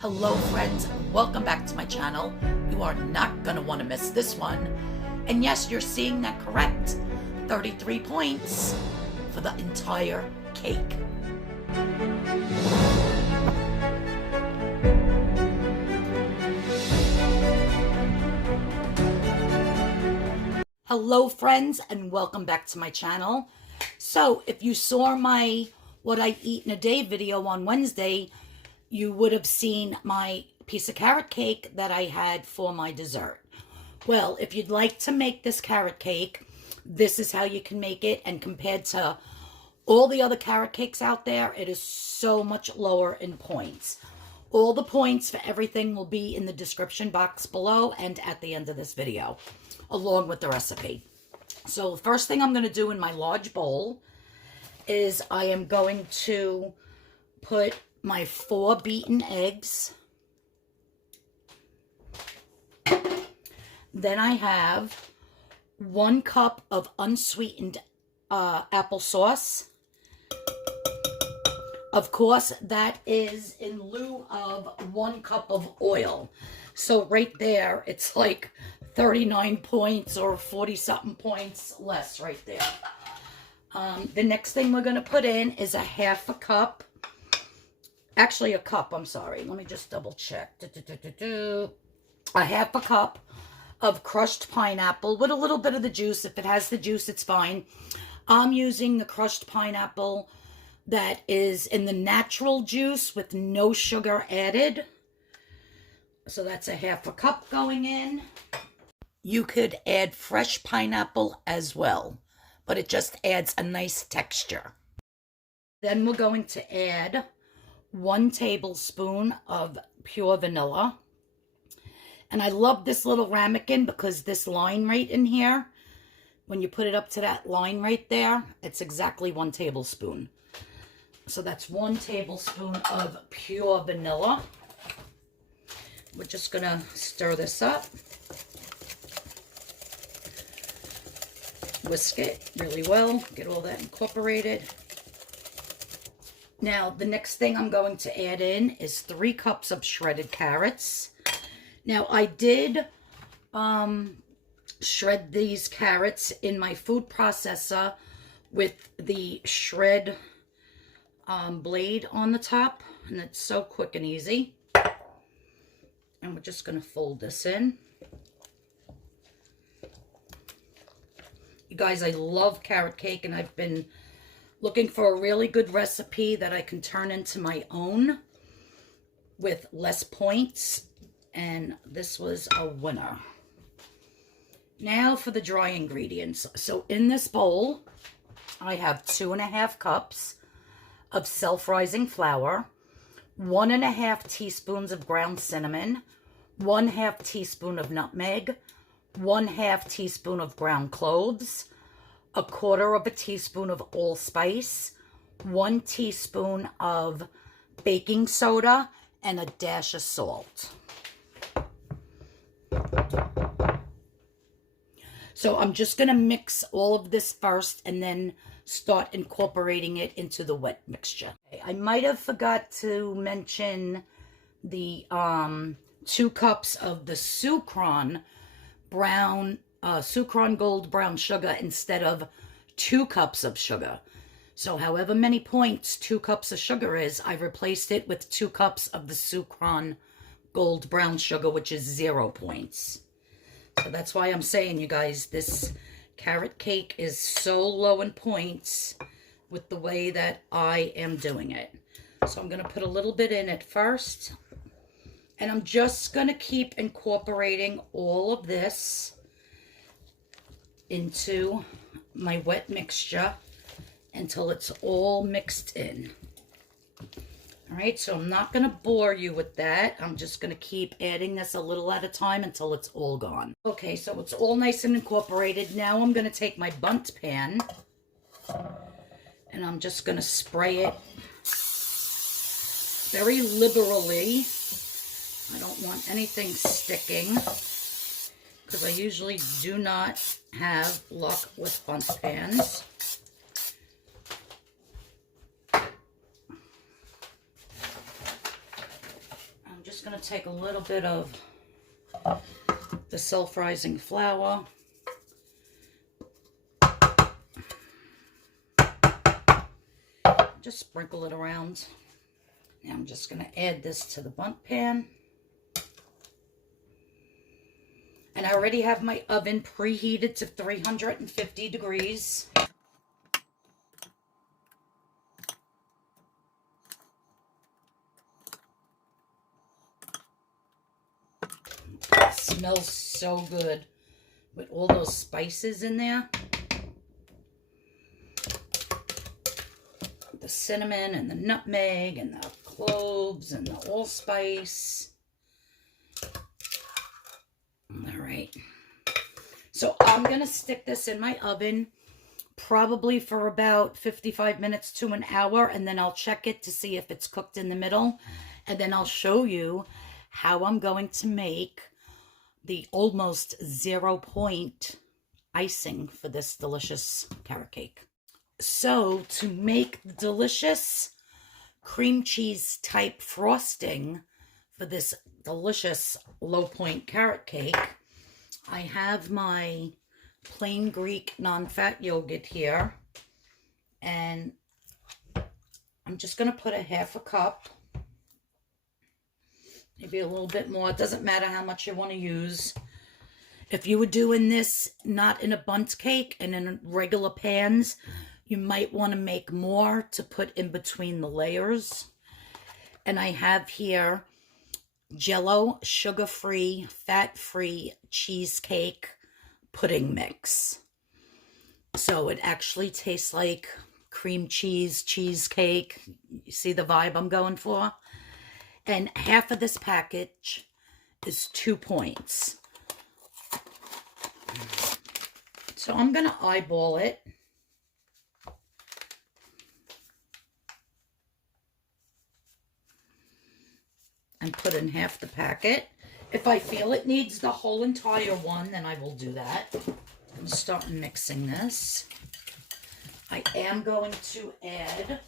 Hello friends, welcome back to my channel. You are not going to want to miss this one. And yes, you're seeing that correct. 33 points for the entire cake. Hello friends and welcome back to my channel. So if you saw my what I eat in a day video on Wednesday, you would have seen my piece of carrot cake that I had for my dessert. Well, if you'd like to make this carrot cake, this is how you can make it. And compared to all the other carrot cakes out there, it is so much lower in points. All the points for everything will be in the description box below and at the end of this video, along with the recipe. So the first thing I'm going to do in my large bowl is I am going to put my 4 beaten eggs. Then I have 1 cup of unsweetened applesauce. Of course, that is in lieu of 1 cup of oil. So right there, it's like 39 points or 40-something points less right there. The next thing we're going to put in is a half a cup. Actually, a cup, I'm sorry. Let me just double check. A half a cup of crushed pineapple with a little bit of the juice. If it has the juice, it's fine. I'm using the crushed pineapple that is in the natural juice with no sugar added. So that's a half a cup going in. You could add fresh pineapple as well, but it just adds a nice texture. Then we're going to add 1 tablespoon of pure vanilla. And I love this little ramekin because this line right in here, when you put it up to that line right there, it's exactly 1 tablespoon. So that's 1 tablespoon of pure vanilla. We're just going to stir this up. Whisk it really well. Get all that incorporated. Now, the next thing I'm going to add in is 3 cups of shredded carrots. Now, I did shred these carrots in my food processor with the shred blade on the top, and it's so quick and easy. And we're just going to fold this in. You guys, I love carrot cake, and I've been looking for a really good recipe that I can turn into my own with less points, and this was a winner. Now for the dry ingredients. So in this bowl, I have 2½ cups of self-rising flour, 1½ teaspoons of ground cinnamon, 1/2 teaspoon of nutmeg, 1/2 teaspoon of ground cloves, 1/4 teaspoon of allspice, 1 teaspoon of baking soda, and a dash of salt. So I'm just going to mix all of this first and then start incorporating it into the wet mixture. I might have forgot to mention the 2 cups of the Sukrin Sukrin gold brown sugar instead of 2 cups of sugar. So however many points 2 cups of sugar is, I replaced it with 2 cups of the Sukrin gold brown sugar, which is 0 points. So that's why I'm saying, you guys, this carrot cake is so low in points with the way that I am doing it. So I'm going to put a little bit in it first. And I'm just going to keep incorporating all of this into my wet mixture until it's all mixed in. All right, so I'm not going to bore you with that. I'm just going to keep adding this a little at a time until it's all gone. Okay, so it's all nice and incorporated. Now I'm going to take my bundt pan and I'm just going to spray it very liberally. I don't want anything sticking because I usually do not have luck with bundt pans. just going to take a little bit of the self-rising flour. Just sprinkle it around. Now I'm just going to add this to the bundt pan. And I already have my oven preheated to 350 degrees. It smells so good with all those spices in there. The cinnamon and the nutmeg and the cloves and the allspice. All right. So I'm going to stick this in my oven probably for about 55 minutes to an hour, and then I'll check it to see if it's cooked in the middle, and then I'll show you how I'm going to make the almost 0 point icing for this delicious carrot cake. So to make the delicious cream cheese type frosting for this delicious low point carrot cake, I have my plain Greek non-fat yogurt here, and I'm just going to put a half a cup, maybe a little bit more. It doesn't matter how much you want to use. If you were doing this not in a bundt cake and in regular pans, you might want to make more to put in between the layers. And I have here Jell-O sugar-free, fat-free cheesecake pudding mix. So it actually tastes like cream cheese cheesecake. You see the vibe I'm going for? And half of this package is 2 points. So I'm going to eyeball it. And put in half the packet. If I feel it needs the whole entire one, then I will do that. I'm start mixing this. I am going to add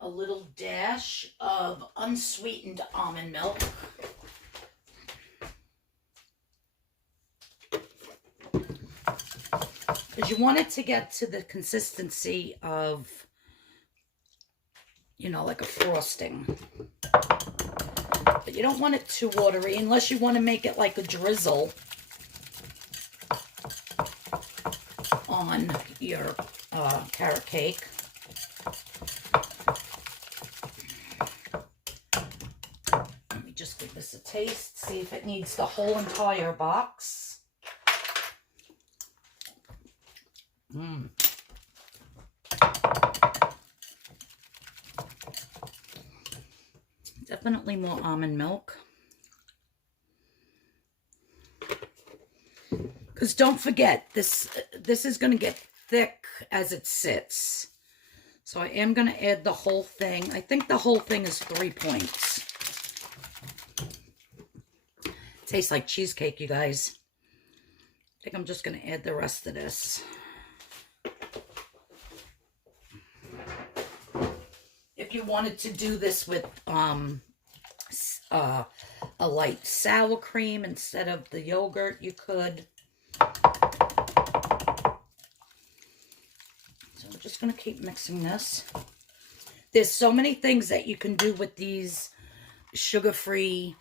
a little dash of unsweetened almond milk. Because you want it to get to the consistency of, you know, like a frosting. But you don't want it too watery unless you want to make it like a drizzle on your carrot cake. Let me just give this a taste, see if it needs the whole entire box. Definitely more almond milk. Because don't forget, this is going to get thick as it sits. So I am going to add the whole thing. I think the whole thing is 3 points. Tastes like cheesecake, you guys. I think I'm just going to add the rest of this. If you wanted to do this with a light sour cream instead of the yogurt, you could. So we're just going to keep mixing this. There's so many things that you can do with these sugar-free,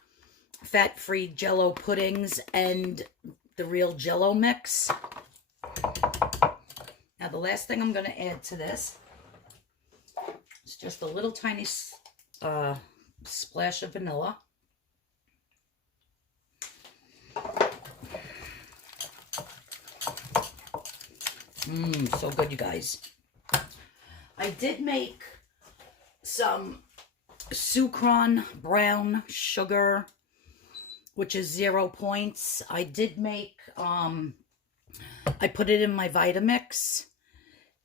fat-free Jell-O puddings and the real Jell-O mix. Now the last thing I'm going to add to this, it's just a little tiny splash of vanilla. So good, you guys. I did make some Sukrin brown sugar, which is 0 points. I did make, I put it in my Vitamix.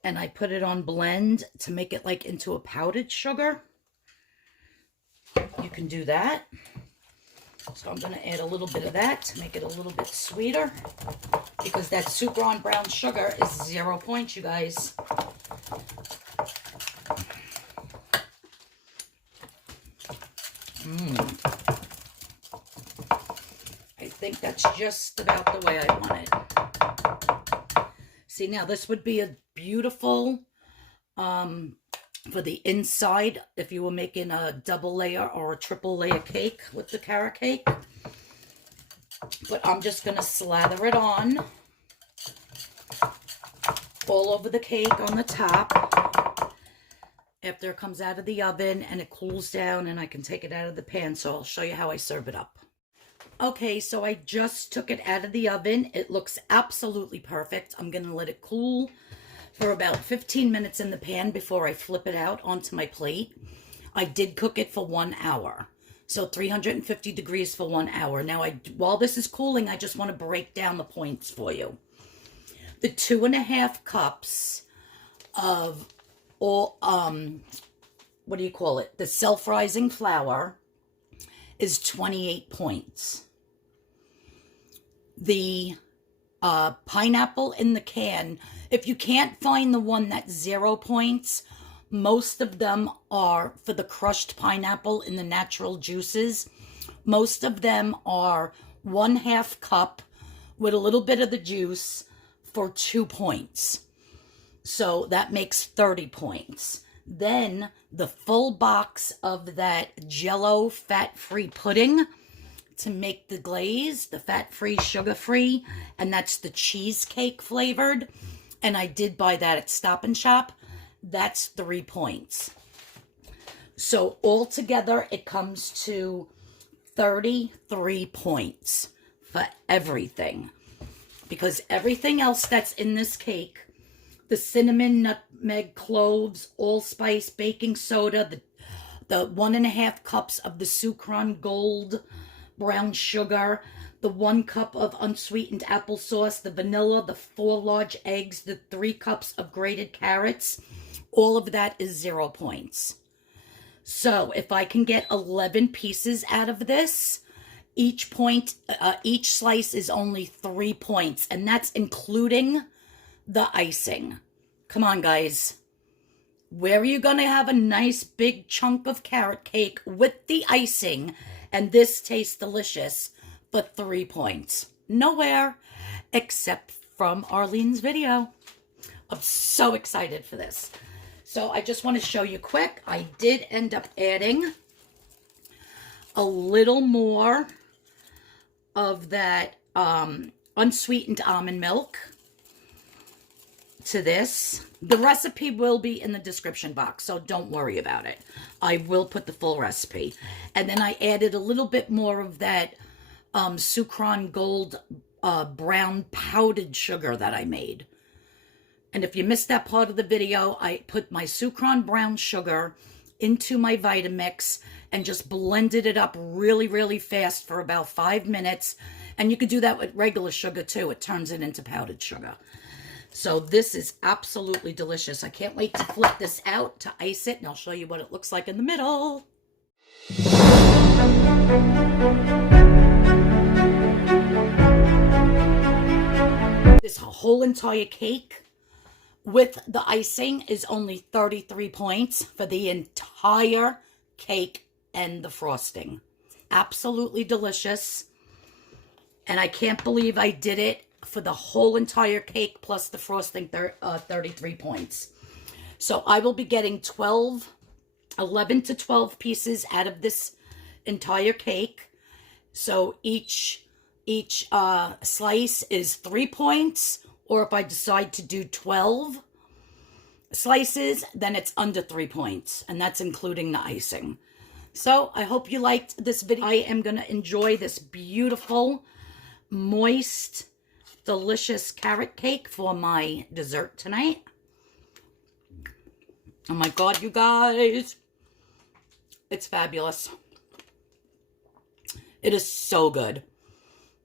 And I put it on blend to make it like into a powdered sugar. You can do that. So I'm going to add a little bit of that to make it a little bit sweeter. Because that Sukrin brown sugar is 0 points, you guys. I think that's just about the way I want it. See, now this would be a beautiful for the inside if you were making a double layer or a triple layer cake with the carrot cake. But I'm just going to slather it on all over the cake on the top after it comes out of the oven and it cools down and I can take it out of the pan. So I'll show you how I serve it up. Okay, so I just took it out of the oven. It looks absolutely perfect. I'm going to let it cool for about 15 minutes in the pan before I flip it out onto my plate. I did cook it for 1 hour. So 350 degrees for 1 hour. Now, while this is cooling, I just want to break down the points for you. The 2.5 cups of all, what do you call it? The self-rising flour is 28 points. The pineapple in the can, if you can't find the one that's 0 points, most of them are for the crushed pineapple in the natural juices. Most of them are 1/2 cup with a little bit of the juice for 2 points. So that makes 30 points. Then the full box of that Jell-O fat-free pudding to make the glaze, the fat-free, sugar-free, and that's the cheesecake flavored. And I did buy that at Stop and Shop. That's 3 points. So altogether, it comes to 33 points for everything. Because everything else that's in this cake, the cinnamon, nutmeg, cloves, allspice, baking soda, the 1.5 cups of the Sukrin gold brown sugar, the 1 cup of unsweetened applesauce, the vanilla, the 4 large eggs, the 3 cups of grated carrots, all of that is 0 points. So if I can get 11 pieces out of this, each slice is only 3 points, and that's including the icing. Come on, guys. Where are you going to have a nice big chunk of carrot cake with the icing and this tastes delicious for 3 points? Nowhere, except from Arlene's video. I'm so excited for this. So I just want to show you quick. I did end up adding a little more of that unsweetened almond milk to this. The recipe will be in the description box, so don't worry about it. I will put the full recipe. And then I added a little bit more of that Sukrin gold brown powdered sugar that I made. And if you missed that part of the video, I put my Sukrin brown sugar into my Vitamix and just blended it up really, really fast for about 5 minutes. And you could do that with regular sugar too. It turns it into powdered sugar. So this is absolutely delicious. I can't wait to flip this out to ice it, and I'll show you what it looks like in the middle. This whole entire cake with the icing is only 33 points for the entire cake and the frosting. Absolutely delicious. And I can't believe I did it for the whole entire cake plus the frosting, 33 points. So I will be getting 11 to 12 pieces out of this entire cake. So each slice is 3 points, or if I decide to do 12 slices, then it's under 3 points, and that's including the icing. So I hope you liked this video. I am going to enjoy this beautiful, moist, delicious carrot cake for my dessert tonight. Oh my God, you guys. It's fabulous. It is so good.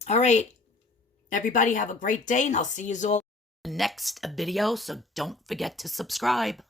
All right. Everybody have a great day, and I'll see you all in the next video, so don't forget to subscribe.